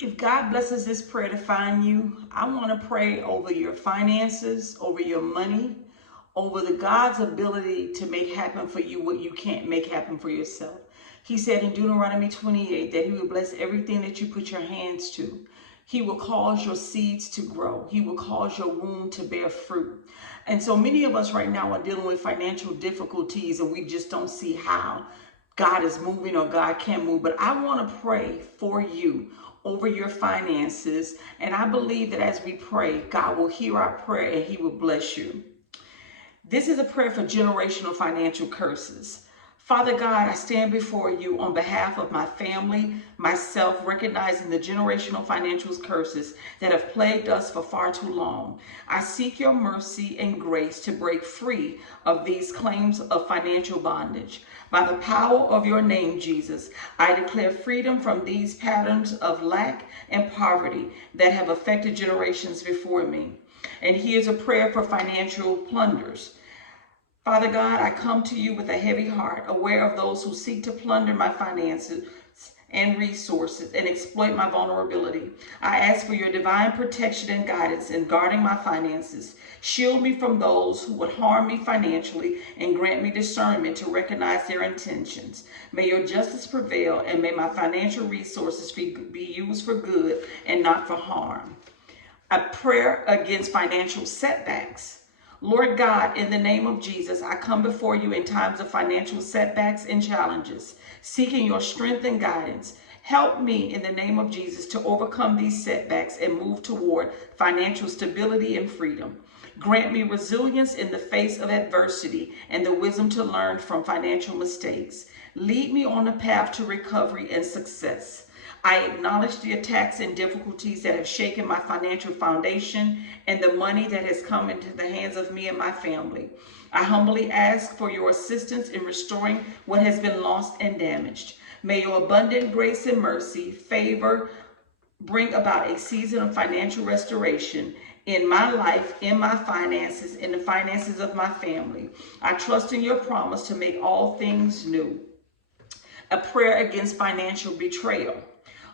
If God blesses this prayer to find you, I want to pray over your finances, over your money, over the God's ability to make happen for you what you can't make happen for yourself. He said in Deuteronomy 28 that he will bless everything that you put your hands to. He will cause your seeds to grow. He will cause your womb to bear fruit. And so many of us right now are dealing with financial difficulties and we just don't see how God is moving or God can move. But I want to pray for you over your finances. And I believe that as we pray, God will hear our prayer and he will bless you. This is a prayer for generational financial curses. Father God, I stand before you on behalf of my family, myself, recognizing the generational financial curses that have plagued us for far too long. I seek your mercy and grace to break free of these claims of financial bondage. By the power of your name, Jesus, I declare freedom from these patterns of lack and poverty that have affected generations before me. And here's a prayer for financial plunders. Father God, I come to you with a heavy heart, aware of those who seek to plunder my finances and resources and exploit my vulnerability. I ask for your divine protection and guidance in guarding my finances. Shield me from those who would harm me financially and grant me discernment to recognize their intentions. May your justice prevail and may my financial resources be used for good and not for harm. A prayer against financial setbacks. Lord God, in the name of Jesus, I come before you in times of financial setbacks and challenges, seeking your strength and guidance. Help me in the name of Jesus to overcome these setbacks and move toward financial stability and freedom. Grant me resilience in the face of adversity and the wisdom to learn from financial mistakes. Lead me on a path to recovery and success. I acknowledge the attacks and difficulties that have shaken my financial foundation and the money that has come into the hands of me and my family. I humbly ask for your assistance in restoring what has been lost and damaged. May your abundant grace and mercy, favor, bring about a season of financial restoration in my life, in my finances, in the finances of my family. I trust in your promise to make all things new. A prayer against financial betrayal.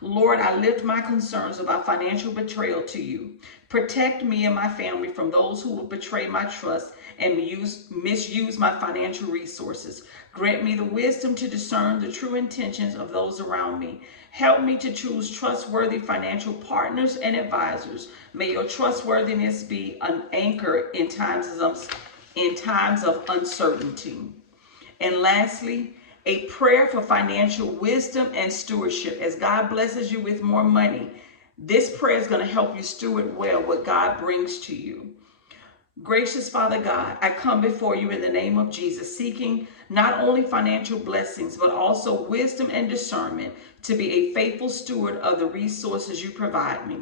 Lord, I lift my concerns about financial betrayal to you. Protect me and my family from those who will betray my trust and misuse my financial resources. Grant me the wisdom to discern the true intentions of those around me. Help me to choose trustworthy financial partners and advisors. May your trustworthiness be an anchor in times of uncertainty. And lastly, a prayer for financial wisdom and stewardship. As God blesses you with more money, this prayer is going to help you steward well what God brings to you. Gracious Father God, I come before you in the name of Jesus, seeking not only financial blessings, but also wisdom and discernment to be a faithful steward of the resources you provide me.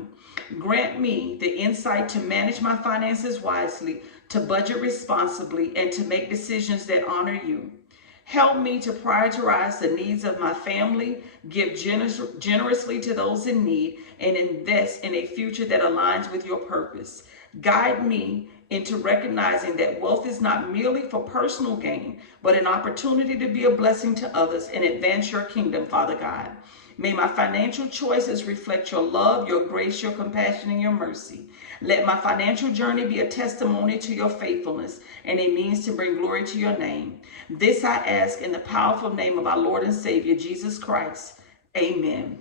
Grant me the insight to manage my finances wisely, to budget responsibly, and to make decisions that honor you. Help me to prioritize the needs of my family, give generously to those in need, and invest in a future that aligns with your purpose. Guide me into recognizing that wealth is not merely for personal gain, but an opportunity to be a blessing to others and advance your kingdom, Father God. May my financial choices reflect your love, your grace, your compassion, and your mercy. Let my financial journey be a testimony to your faithfulness and a means to bring glory to your name. This I ask in the powerful name of our Lord and Savior, Jesus Christ. Amen.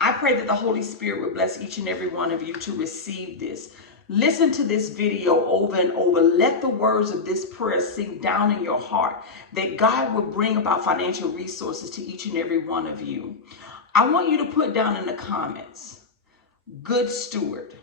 I pray that the Holy Spirit will bless each and every one of you to receive this. Listen to this video over and over. Let the words of this prayer sink down in your heart, that God will bring about financial resources to each and every one of you. I want you to put down in the comments, good steward.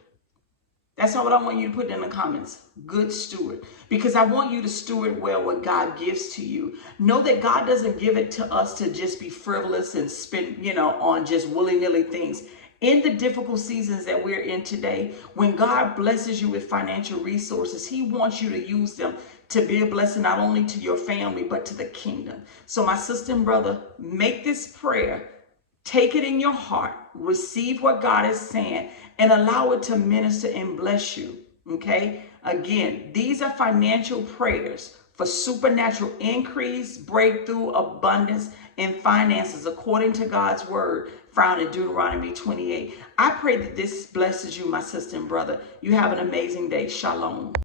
That's not what I want you to put in the comments. Good steward. Because I want you to steward well what God gives to you. Know that God doesn't give it to us to just be frivolous and spend, on just willy-nilly things. In the difficult seasons that we're in today, when God blesses you with financial resources, he wants you to use them to be a blessing not only to your family, but to the kingdom. So my sister and brother, make this prayer. Take it in your heart, receive what God is saying, and allow it to minister and bless you, okay? Again, these are financial prayers for supernatural increase, breakthrough, abundance, and finances according to God's word. found in Deuteronomy 28. I pray that this blesses you, my sister and brother. You have an amazing day. Shalom.